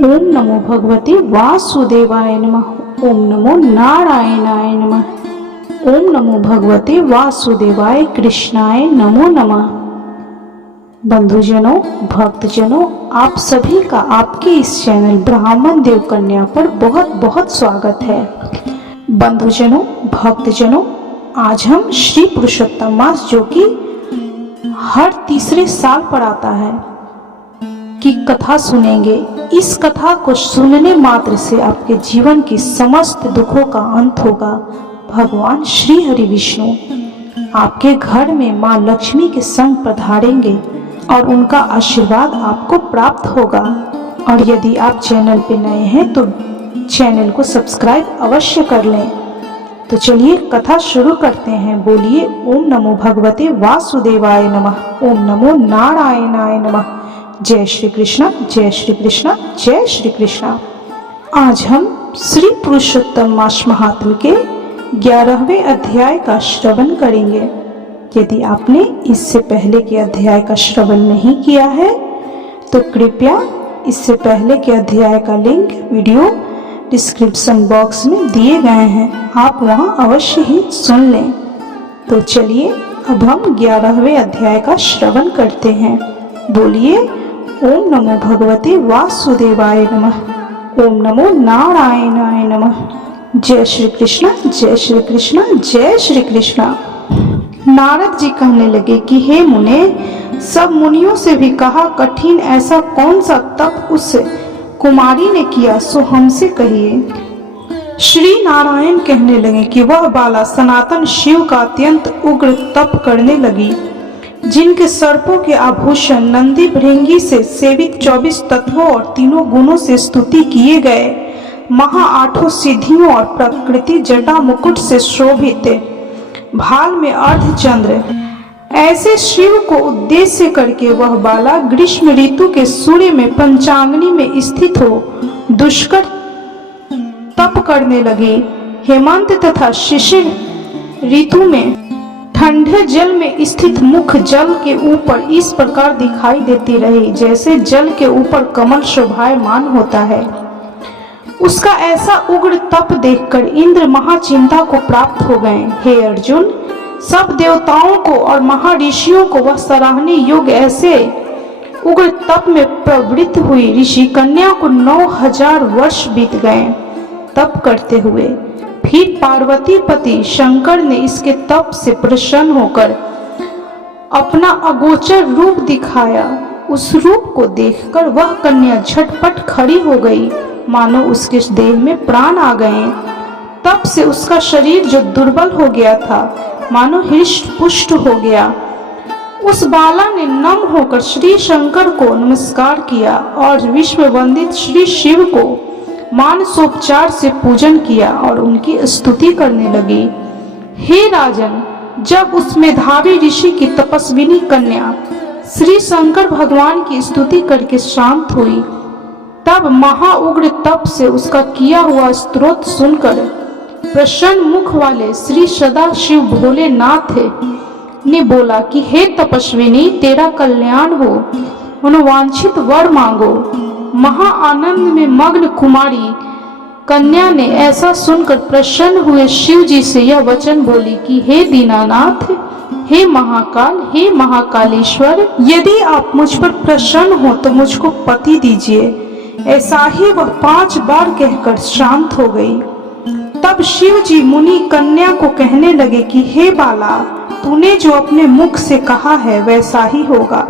ओम नमो भगवते वासुदेवाय नमः। ओम नमो नारायणाय नमः। ओम नमो भगवते वासुदेवाय कृष्णाय नमो नमः। बंधुजनों, भक्तजनों, आप सभी का आपके इस चैनल ब्राह्मण देव कन्या पर बहुत बहुत स्वागत है। बंधुजनों, भक्तजनों, आज हम श्री पुरुषोत्तम मास, जो कि हर तीसरे साल पर आता है, की कथा सुनेंगे। इस कथा को सुनने मात्र से आपके जीवन की समस्त दुखों का अंत होगा। भगवान श्री हरि विष्णु आपके घर में मां लक्ष्मी के संग पधारेंगे और उनका आशीर्वाद आपको प्राप्त होगा। और यदि आप चैनल पे नए हैं तो चैनल को सब्सक्राइब अवश्य कर लें। तो चलिए कथा शुरू करते हैं। बोलिए ओम नमो भगवते वासुदेवाय नमः। ओम नमो नारायणाय नमः। जय श्री कृष्ण, जय श्री कृष्ण, जय श्री कृष्ण। आज हम श्री पुरुषोत्तम मास महात्म्य के 11वें अध्याय का श्रवण करेंगे। यदि आपने इससे पहले के अध्याय का श्रवण नहीं किया है तो कृपया इससे पहले के अध्याय का लिंक वीडियो डिस्क्रिप्शन बॉक्स में दिए गए हैं, आप वहां अवश्य ही सुन लें। तो चलिए अब हम 11वें अध्याय का श्रवण करते हैं। बोलिए ओम नमो भगवते वासुदेवाय नमः। ओम नमो नारायणाय नमः। जय श्री कृष्ण, जय श्री कृष्ण, जय श्री कृष्ण। नारद जी कहने लगे कि हे मुने, सब मुनियों से भी कहा कठिन ऐसा कौन सा तप उस कुमारी ने किया, सो हमसे कहिए। श्री नारायण कहने लगे कि वह बाला सनातन शिव का अत्यंत उग्र तप करने लगी, जिनके सर्पों के आभूषण नंदी भृंगी से सेवित 24 तत्वों और तीनों गुणों से स्तुति किए गए, महा 8 सिद्धियों और प्रकृति जटा मुकुट से शोभित भाल में अर्धचंद्र, ऐसे शिव को उद्देश्य करके वह बाला ग्रीष्म ऋतु के सूर्य में पंचांगनी में स्थित हो दुष्कर तप करने लगे। हेमंत तथा शिशिर ऋतु में ठंडे जल में स्थित मुख जल के ऊपर इस प्रकार दिखाई देती रही, जैसे जल के ऊपर कमल शोभायमान होता है। उसका ऐसा उग्र तप देखकर इंद्र महाचिंता को प्राप्त हो गए। हे अर्जुन, सब देवताओं को और महर्षियों को वह सराहने योग्य ऐसे उग्र तप में प्रवृत्त हुई ऋषि कन्या को 9000 वर्ष बीत गए तप करते हुए। फिर पार्वती पति शंकर ने इसके तप से प्रसन्न होकर अपना अगोचर रूप दिखाया। उस रूप को देखकर वह कन्या झटपट खड़ी हो गई, मानो उसके देह में प्राण आ गए। तप से उसका शरीर जो दुर्बल हो गया था, मानो हृष्ट पुष्ट हो गया। उस बाला ने नम होकर श्री शंकर को नमस्कार किया और विश्व वंदित श्री शिव को मानसोपचार से पूजन किया और उनकी स्तुति करने लगी। हे राजन, जब उस मेधावी ऋषि की तपस्विनी कन्या श्री शंकर भगवान की स्तुति करके शांत हुई, तब महाउग्र तप से उसका किया हुआ स्तोत्र सुनकर प्रसन्न मुख वाले श्री सदाशिव भोलेनाथ ने बोला कि हे तपस्विनी, तेरा कल्याण हो, मनोवांछित वर मांगो। महा आनंद में मग्न कुमारी कन्या ने ऐसा सुनकर प्रसन्न हुए शिव जी से यह वचन बोली कि हे दीनानाथ, हे महाकाल, हे महाकालेश्वर, यदि आप मुझ पर प्रसन्न हो तो मुझको पति दीजिए। ऐसा ही वह 5 बार कहकर शांत हो गई। तब शिव जी मुनि कन्या को कहने लगे कि हे बाला, तूने जो अपने मुख से कहा है वैसा ही होगा।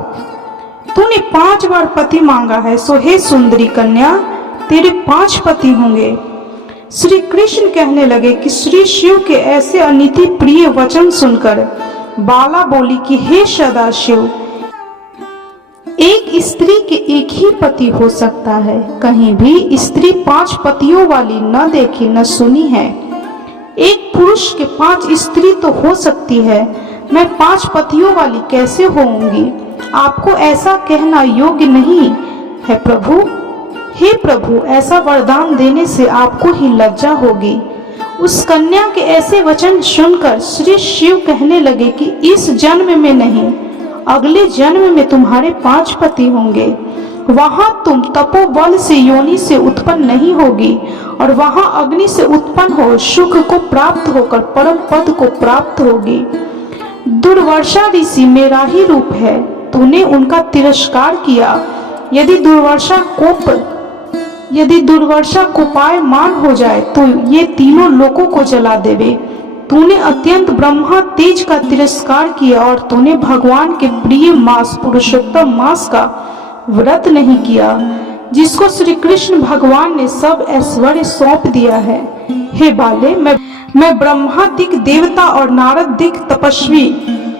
तूने 5 बार पति मांगा है, सो हे सुंदरी कन्या, तेरे 5 पति होंगे। श्री कृष्ण कहने लगे कि श्री शिव के ऐसे अनिति प्रिय वचन सुनकर बाला बोली कि हे सदाशिव, एक स्त्री के एक ही पति हो सकता है, कहीं भी स्त्री 5 पतियों वाली न देखी न सुनी है। एक पुरुष के 5 स्त्री तो हो सकती है, मैं 5 पतियों वाली कैसे होऊंगी? आपको ऐसा कहना योग्य नहीं है प्रभु। हे प्रभु, ऐसा वरदान देने से आपको ही लज्जा होगी। उस कन्या के ऐसे वचन सुनकर श्री शिव कहने लगे कि इस जन्म में नहीं, अगले जन्म में तुम्हारे 5 पति होंगे। वहां तुम तपोबल से योनि से उत्पन्न नहीं होगी और वहां अग्नि से उत्पन्न हो सुख को प्राप्त होकर परम पद को प्राप्त होगी। दुर्वासा ऋषि मेरा ही रूप है, तूने उनका तिरस्कार किया। यदि दुर्वासा कोपायमान हो जाए तो ये तीनों लोकों को जला देवे। तूने अत्यंत ब्रह्मा तेज का तिरस्कार किया और तूने भगवान के प्रिय मास पुरुषोत्तम मास का व्रत नहीं किया, जिसको श्री कृष्ण भगवान ने सब ऐश्वर्य सौंप दिया है। हे बाले, मैं ब्रह्मादिक देवता और नारदिक तपस्वी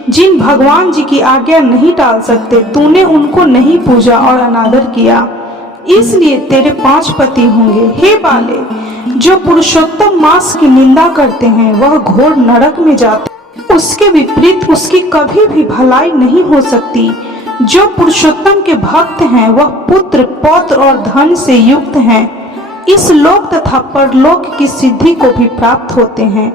जिन भगवान जी की आज्ञा नहीं टाल सकते, तूने उनको नहीं पूजा और अनादर किया, इसलिए तेरे 5 पति होंगे। हे बाले, जो पुरुषोत्तम मास की निंदा करते हैं वह घोर नरक में जाते, उसके विपरीत उसकी कभी भी भलाई नहीं हो सकती। जो पुरुषोत्तम के भक्त हैं वह पुत्र पौत्र और धन से युक्त हैं, इस लोक तथा परलोक की सिद्धि को भी प्राप्त होते हैं।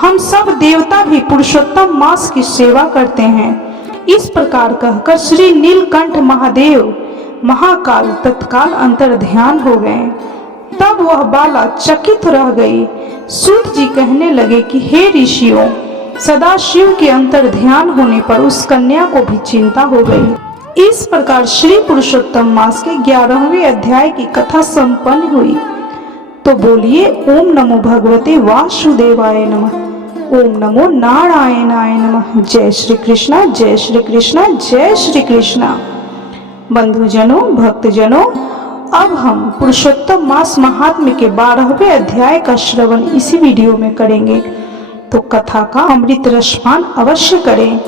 हम सब देवता भी पुरुषोत्तम मास की सेवा करते हैं। इस प्रकार कहकर श्री नीलकंठ महादेव महाकाल तत्काल अंतर ध्यान हो गए। तब वह बाला चकित रह गई। सूत जी कहने लगे कि हे ऋषियों, सदा शिव के अंतर ध्यान होने पर उस कन्या को भी चिंता हो गई। इस प्रकार श्री पुरुषोत्तम मास के 11वें अध्याय की कथा संपन्न हुई। तो बोलिए ओम नमो भगवते वासुदेवाय नमः, ओम नमो नारायणाय नमः। जय श्री कृष्णा, जय श्री कृष्णा, जय श्री कृष्णा। बंधुजनों, भक्तजनों, अब हम पुरुषोत्तम मास महात्म्य के 12वें अध्याय का श्रवण इसी वीडियो में करेंगे। तो कथा का अमृत रसपान अवश्य करें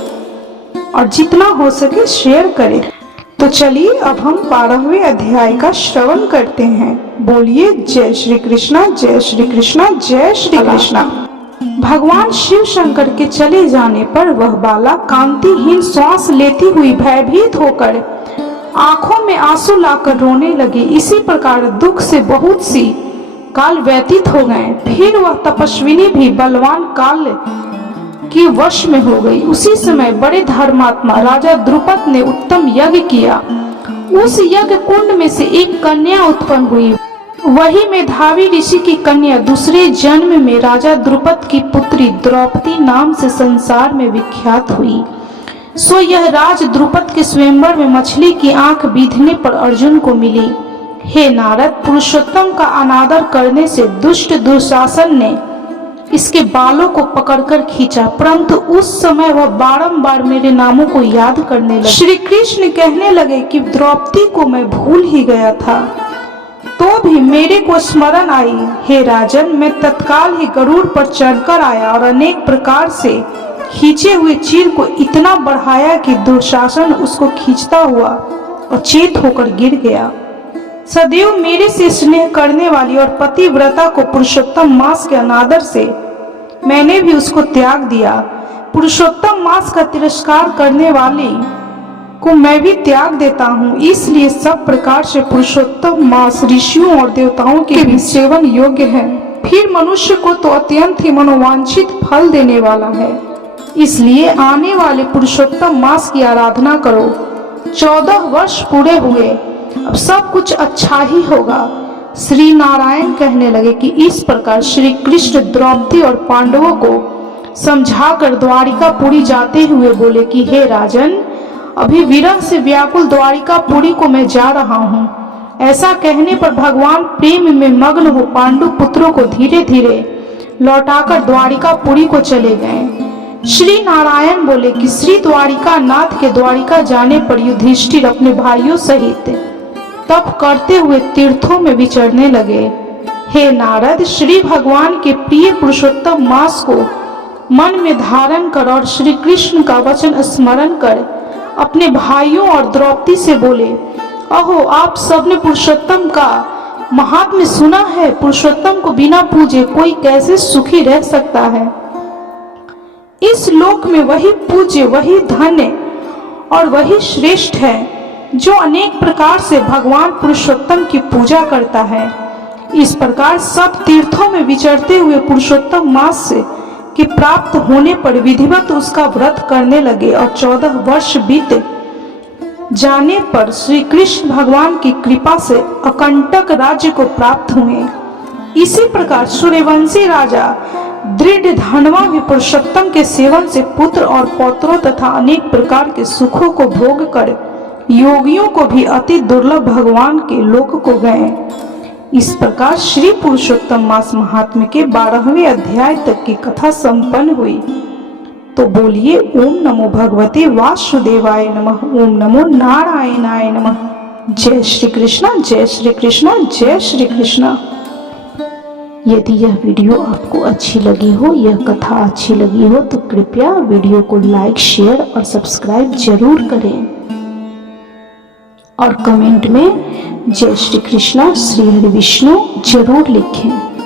और जितना हो सके शेयर करें। तो चलिए अब हम 12वें अध्याय का श्रवण करते हैं। बोलिए जय श्री कृष्णा, जय श्री कृष्णा, जय श्री कृष्णा। भगवान शिव शंकर के चले जाने पर वह बाला कांतिहीन श्वास लेती हुई भयभीत होकर आंखों में आंसू लाकर रोने लगी। इसी प्रकार दुख से बहुत सी काल व्यतीत हो गए। फिर वह तपस्विनी भी बलवान काल की वश में हो गई। उसी समय बड़े धर्मात्मा राजा द्रुपद ने उत्तम यज्ञ किया। उस यज्ञ कुंड में से एक कन्या उत्पन्न हुई। वही मेधावी ऋषि की कन्या दूसरे जन्म में राजा द्रुपद की पुत्री द्रौपदी नाम से संसार में विख्यात हुई। सो यह राज द्रुपद के स्वयंवर में मछली की आंख बीधने पर अर्जुन को मिली। हे नारद, पुरुषोत्तम का अनादर करने से दुष्ट दुशासन ने इसके बालों को पकड़कर खींचा, परंतु उस समय वह बारंबार मेरे नामों को याद करने लगा। श्री कृष्ण कहने लगे कि द्रौपदी को मैं भूल ही गया था, तो भी मेरे को स्मरण आई। हे राजन, मैं तत्काल ही गरुड़ पर चढ़कर आया और अनेक प्रकार से खींचे हुए चीर को इतना बढ़ाया कि दुशासन उसको खींचता हुआ और चेत होकर गिर गया। सदैव मेरे से स्नेह करने वाली और पतिव्रता को पुरुषोत्तम मास के अनादर से मैंने भी उसको त्याग दिया। पुरुषोत्तम मास का तिरस्कार करने वाली को मैं भी त्याग देता हूँ। इसलिए सब प्रकार से पुरुषोत्तम मास ऋषियों और देवताओं के भी सेवन योग्य है। फिर मनुष्य को तो अत्यंत ही मनोवांछित फल देने वाला है। इसलिए आने वाले पुरुषोत्तम मास की आराधना करो। 14 वर्ष पूरे हुए, अब सब कुछ अच्छा ही होगा। श्री नारायण कहने लगे कि इस प्रकार श्री कृष्ण द्रौपदी और पांडवों को समझाकर द्वारिकापुरी जाते हुए बोले कि हे राजन, अभी विरह से व्याकुल द्वारिकापुरी को मैं जा रहा हूँ। ऐसा कहने पर भगवान प्रेम में मग्न हो पांडु पुत्रों को धीरे धीरे लौटाकर द्वारिकापुरी को चले गए। श्री नारायण बोले कि श्री द्वारिका नाथ के द्वारिका जाने पर युधिष्ठिर अपने भाइयों सहित तप करते हुए तीर्थों में विचरने लगे। हे नारद, श्री भगवान के प्रिय पुरुषोत्तम मास को मन में धारण कर और श्री कृष्ण का वचन स्मरण कर अपने भाइयों और द्रौपदी से बोले, अहो, आप सबने पुरुषोत्तम का महात्म्य सुना है। पुरुषोत्तम को बिना पूजे कोई कैसे सुखी रह सकता है। इस लोक में वही पूज्य, वही धन्य और वही श्रेष्ठ है जो अनेक प्रकार से भगवान पुरुषोत्तम की पूजा करता है। इस प्रकार सब तीर्थों में विचरते हुए पुरुषोत्तम मास के प्राप्त होने पर विधिवत उसका व्रत करने लगे और 14 वर्ष बीते। जाने पर श्री कृष्ण भगवान की कृपा से अकंटक राज्य को प्राप्त हुए। इसी प्रकार सूर्यवंशी राजा दृढ़ भी पुरुषोत्तम के सेवन से पुत्र और पौत्रों तथा अनेक प्रकार के सुखों को भोग कर योगियों को भी अति दुर्लभ भगवान के लोक को गए। इस प्रकार श्री पुरुषोत्तम मास महात्म्य के 12वें अध्याय तक की कथा संपन्न हुई। तो बोलिए ओम नमो भगवते वासुदेवाय नमः, ओम नमो नारायणाय नमः। जय श्री कृष्णा, जय श्री कृष्णा, जय श्री कृष्णा। यदि यह वीडियो आपको अच्छी लगी हो, यह कथा अच्छी लगी हो तो कृपया वीडियो को लाइक, शेयर और सब्सक्राइब जरूर करें और कमेंट में जय श्री कृष्णा, श्री हरि विष्णु जरूर लिखें।